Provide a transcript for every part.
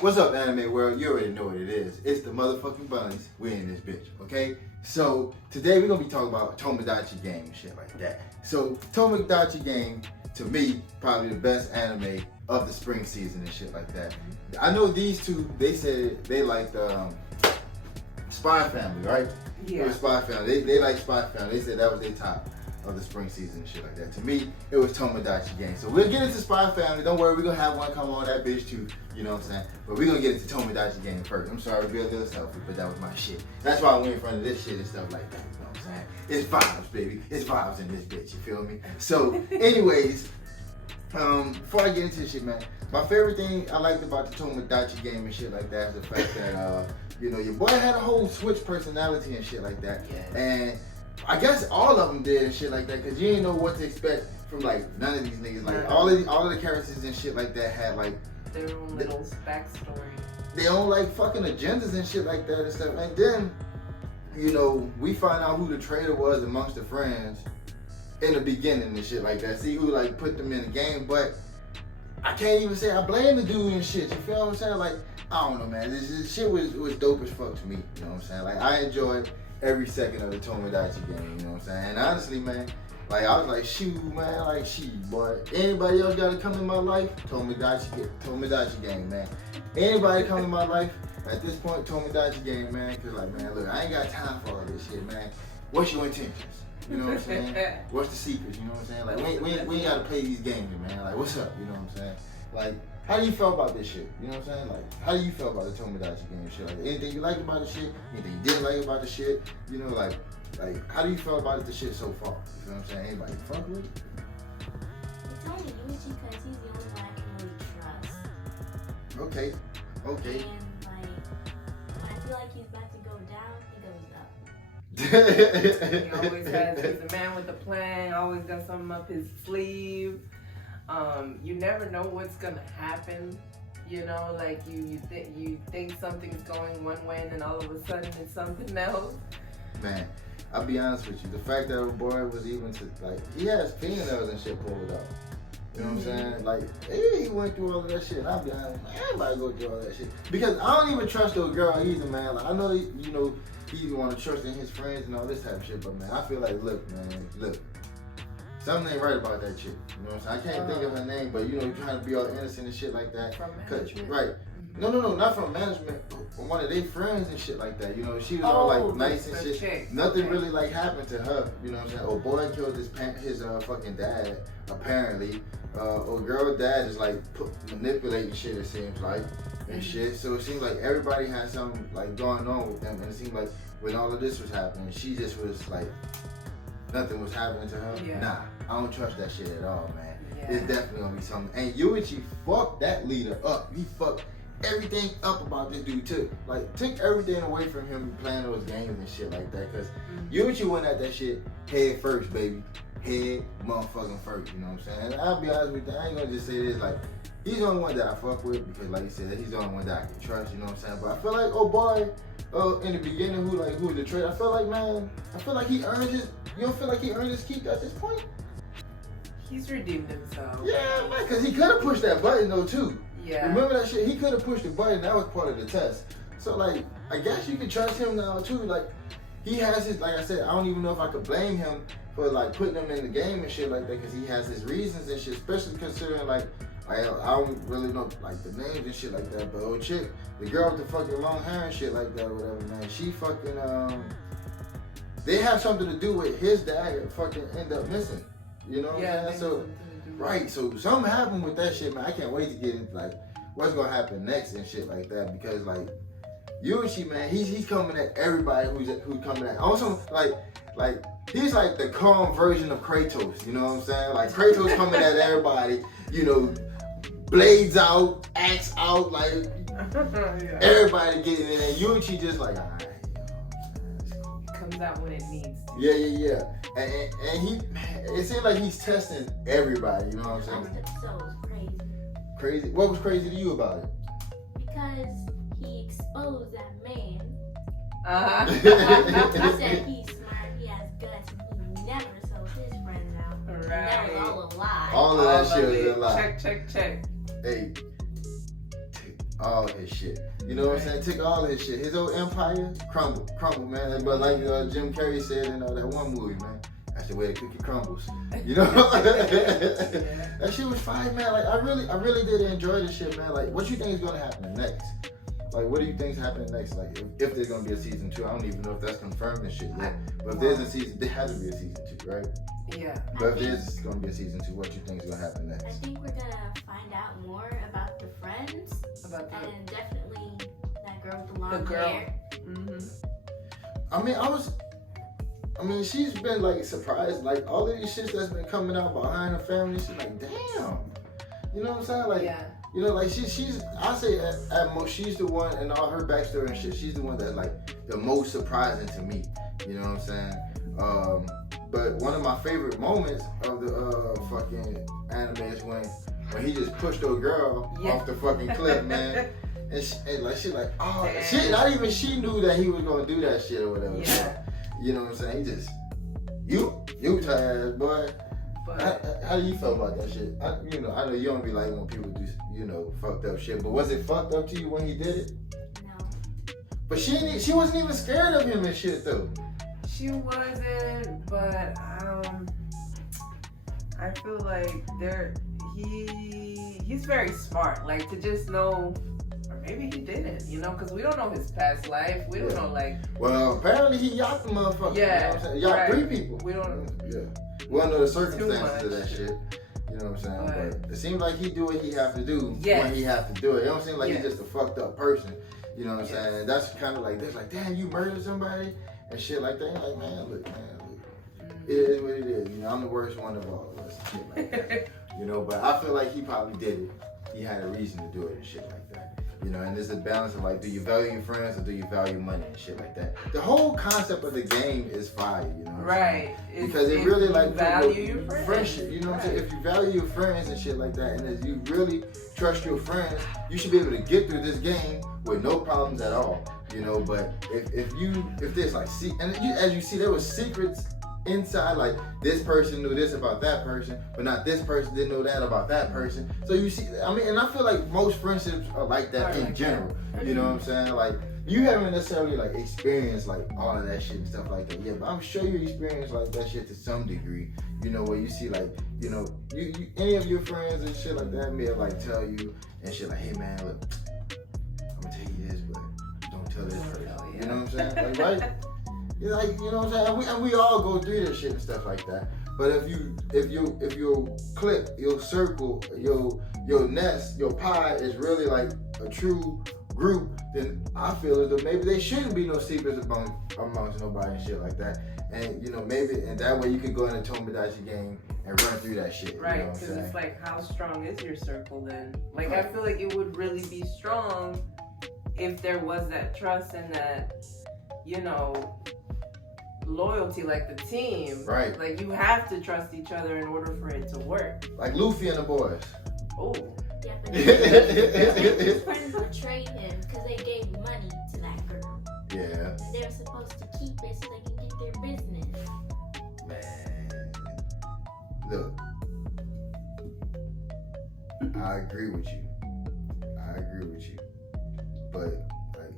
What's up, anime world? You already know what it is. It's the motherfucking Bunleys. We in this bitch, okay? So today we're gonna be talking about Tomodachi Game and shit like that. So Tomodachi Game, to me, probably the best anime of the spring season and shit like that. I know these two. They said they liked Spy Family, right? Yeah. It was Spy Family. They like Spy Family. They said that was their top of the spring season and shit like that. To me, it was Tomodachi Game. So we'll get into Spy Family. Don't worry, we're gonna have one come on that bitch too. You know what I'm saying? But we're gonna get into Tomodachi Game first. I'm sorry to be a little selfish, but that was my shit. That's why I went in front of this shit and stuff like that. You know what I'm saying? It's vibes, baby. It's vibes in this bitch. You feel me? So, anyways, before I get into this shit, man, my favorite thing I liked about the Tomodachi Game and shit like that is the fact that you know, your boy had a whole switch personality and shit like that. Yeah. And I guess all of them did and shit like that, cause you didn't know what to expect from like none of these niggas. Like all of the characters and shit like that had like their own little backstory. They own like fucking agendas and shit like that and stuff. And then, you know, we find out who the traitor was amongst the friends in the beginning and shit like that. See who like put them in the game, but I can't even say I blame the dude and shit. You feel what I'm saying? Like, I don't know, man. This shit was dope as fuck to me. You know what I'm saying? Like, I enjoyed every second of the Tomodachi Game. You know what I'm saying? And honestly, man, like I was like, shoot, man, like shit, boy. Anybody else got to come in my life? Tomodachi Game, man. Anybody come in my life at this point? Tomodachi Game, man. Cause like, man, look, I ain't got time for all this shit, man. What's your intentions? You know what I'm saying? What's the secrets? You know what I'm saying? Like, we ain't gotta play these games, man. Like, what's up? You know what I'm saying? Like, how do you feel about this shit? You know what I'm saying? Like, how do you feel about the Tomodachi Game and shit? Like, anything you liked about the shit? Anything you didn't like about the shit? You know, like, how do you feel about the shit so far? You know what I'm saying? Anybody fuck with it? It's only Yuuichi because he's the only one I can really trust. Okay. And like, when I feel like he's about to go down, he goes up. He always he's a man with a plan, always got something up his sleeve. You never know what's gonna happen. You know, like you think something's going one way and then all of a sudden it's something else. Man, I'll be honest with you. The fact that a boy was even to, like, he has fingernails and shit pulled up. You know what I'm saying? Like, he went through all of that shit. And I'll be honest, man, everybody go through all that shit. Because I don't even trust those girl either, man. Like, I know, you know, he want to trust in his friends and all this type of shit. But, man, I feel like, look, something ain't right about that chick. You know what I'm saying? I can't think of her name, but, you know, you're trying to be all innocent and shit like that. From management? Right. No, not from management. One of their friends and shit like that. You know, she was all like nice and shit. Chick. Nothing really like happened to her. You know what I'm saying? Or boy killed his fucking dad, apparently. Or girl dad is like manipulating shit, it seems like, and shit. So it seems like everybody had something like going on with them. And it seemed like when all of this was happening, she just was like, nothing was happening to her. Yeah. Nah, I don't trust that shit at all, man. Yeah. It's definitely gonna be something. And Yuuichi fucked that leader up. He fucked everything up about this dude too. Like, took everything away from him playing those games and shit like that. Cause Yuuichi went at that shit head first, baby. Head motherfucking first, you know what I'm saying? And I'll be honest with you, I ain't gonna just say this, like, he's the only one that I fuck with because like you said, he's the only one that I can trust, you know what I'm saying? But I feel like, oh boy, in the beginning, who was the traitor, I feel like he earned his, you don't feel like he earned his keep at this point? He's redeemed himself. Yeah, man, cause he could have pushed that button though too. Yeah. Remember that shit? He could have pushed the button. That was part of the test. So like, I guess you can trust him now too. Like, he has his, like I said, I don't even know if I could blame him for like putting him in the game and shit like that, because he has his reasons and shit. Especially considering like, I don't really know like the names and shit like that. But old chick, the girl with the fucking long hair and shit like that or whatever, man. She fucking they have something to do with his dad fucking end up missing. You know what I'm saying? So. Right, so something happened with that shit, man. I can't wait to get into like what's gonna happen next and shit like that, because like Yuuichi, man, he's coming at everybody who's coming at. Also, like he's like the calm version of Kratos. You know what I'm saying? Like Kratos coming at everybody. You know, blades out, axe out, like everybody getting in. And Yuuichi just like, alright. Comes out when it needs to. Yeah. And he, it seems like he's testing everybody, you know what I'm saying? Last episode was crazy. Crazy? What was crazy to you about it? Because he exposed that man. Uh-huh. He said he's smart, he has guts, and he never sold his friends out. Right. And that was all a lie. All of that shit was a lie. Check. Hey, all his shit. You know what I'm saying? Took all his shit. His old empire crumbled, man. But like Jim Carrey said in that one movie, man, that's the way the cookie crumbles. You know? That shit was fire, man. Like I really did enjoy this shit, man. Like what you think is gonna happen next? Like what do you think's happening next? Like if there's gonna be a season 2, I don't even know if that's confirmed and shit yet. But if there's a season, there has to be a season 2, right? Yeah. But if there's gonna be a season 2, what you think is gonna happen next? I think we're gonna find out more about the friends, and definitely that girl with the long hair. I mean, she's been like surprised, like all of these shits that's been coming out behind her family. She's like, damn, you know what I'm saying? Like, you know, like she's. I say at most, she's the one, and all her backstory and shit. She's the one that's like the most surprising to me. You know what I'm saying? But one of my favorite moments of the fucking anime is when he just pushed a girl off the fucking cliff, man. And she like, oh, shit, not even she knew that he was gonna do that shit or whatever. Yeah. You know what I'm saying? He just, you tired, boy. How do you feel about that shit? I know you don't be like when people do, fucked up shit. But was it fucked up to you when he did it? No. But she wasn't even scared of him and shit though. She wasn't, but I feel like he's very smart. Like to just know, or maybe he didn't, because we don't know his past life. We don't know like. Well, apparently he yacht the motherfucker. Yeah, you know what I'm saying? Yacht 3 people. We don't. Yeah. We don't know the circumstances of that shit. You know what I'm saying? But it seems like he do what he have to do when he have to do it. It don't seem like he's just a fucked up person. You know what I'm saying? That's kind of like this. Like, damn, you murdered somebody and shit like that. You're like, man, look. It is what it is. I'm the worst one of all of us. Shit like that. But I feel like he probably did it. He had a reason to do it and shit like that. And there's a balance of like, do you value your friends or do you value money and shit like that? The whole concept of the game is fire, Right. Because it really like value your friends. Friendship, you know what I'm saying? If you value your friends and shit like that, and if you really trust your friends, you should be able to get through this game with no problems at all. But if there's like as you see, there was secrets inside, like this person knew this about that person, but not this person didn't know that about that person. So you see, and I feel like most friendships are like that in general. You know what I'm saying? Like you haven't necessarily like experienced like all of that shit and stuff like that. Yeah, but I'm sure you experienced like that shit to some degree. Where you see like, you any of your friends and shit like that may have like tell you and shit like, hey man, look, I'm gonna tell you this, but don't tell this person. You know what I'm saying? Like, right? Like, you know what I'm saying? And we all go through this shit and stuff like that. But if your clique, your circle, your nest, your pie is really like a true group, then I feel as though maybe there shouldn't be no secrets amongst nobody and shit like that. And maybe and that way you could go into Tomodachi Game and run through that shit. Right, because it's like, how strong is your circle then? Like I feel like it would really be strong if there was that trust and that, loyalty, like the team. Right. Like you have to trust each other in order for it to work. Like Luffy and the boys. Oh. Yeah, but his friends betrayed him because they gave money to that girl. Yeah. And they were supposed to keep it so they can get their business. Man. Look. I agree with you. But like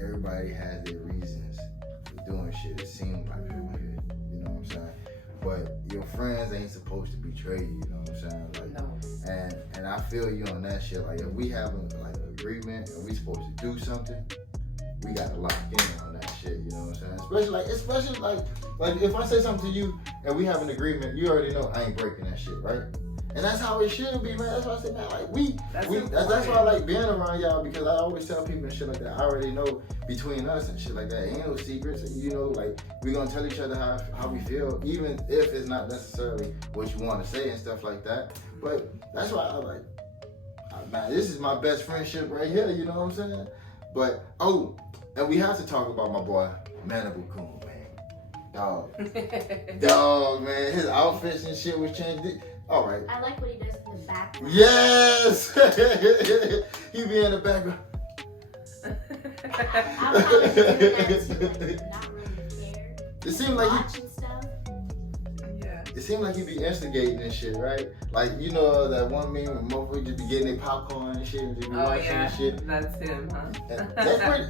everybody has their reasons for doing shit. It seems like you know what I'm saying? But your friends ain't supposed to betray you, you know what I'm saying? Like, no. And I feel you on that shit. Like if we have an agreement and we supposed to do something, we gotta lock in on that shit, you know what I'm saying? Especially like if I say something to you and we have an agreement, you already know I ain't breaking that shit, right? And that's how it should be, man. That's why I say, man, like that's why I like being around y'all, because I always tell people and shit like that. I already know between us and shit like that, ain't no secrets. Like we gonna tell each other how we feel, even if it's not necessarily what you want to say and stuff like that. But that's why I like, man, this is my best friendship right here. You know what I'm saying? But and we have to talk about my boy Manabu-kun, man. Dog, man. His outfits and shit was changed. All right. I like what he does in the background. Yes! He be in the background. I'm probably doing that too, like, not really care. It seems like watching stuff. it it seemed like he be instigating and shit, right? Like, you know that one meme when motherfuckers just be getting their popcorn and shit and just be watching and shit. That's him, huh? And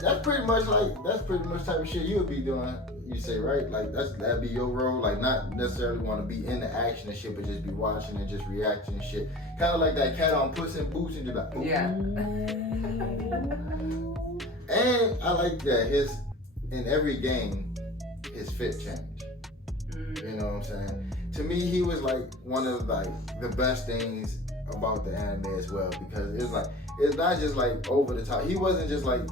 that's pretty much type of shit you would be doing. You say, right? Like that'd be your role. Like not necessarily want to be in the action and shit, but just be watching and just reacting and shit. Kind of like that cat on Puss in Boots and just like, ooh. Yeah. And I like that in every game his fit changed. You know what I'm saying? To me, he was like one of like the best things about the anime as well, because it's not just like over the top. He wasn't just like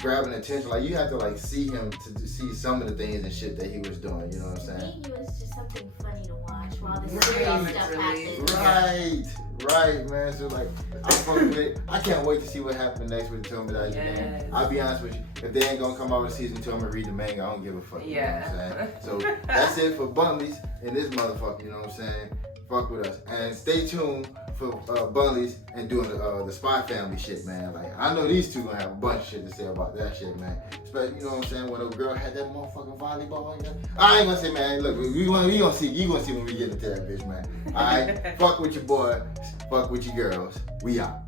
grabbing attention. Like you have to like see him to see some of the things and shit that he was doing. You know what I'm saying? To me, he was just something funny to watch while the serious stuff happened. Right, man. So like, I fuck with it. I can't wait to see what happens next with the Tomodachi Game. I'll be honest with you. If they ain't gonna come out with season 2, I'm gonna read the manga. I don't give a fuck. You know what I'm saying? So that's it for Bunleys and this motherfucker. You know what I'm saying? Fuck with us and stay tuned for Bunleys and doing the Spy Family shit, man. Like I know these two gonna have a bunch of shit to say about that shit, man. Especially, you know what I'm saying, when a girl had that motherfucking volleyball. You know? I ain't gonna say, man. Look, we gonna see. You gonna see when we get into that bitch, man. All right, fuck with your boy, fuck with your girls. We out.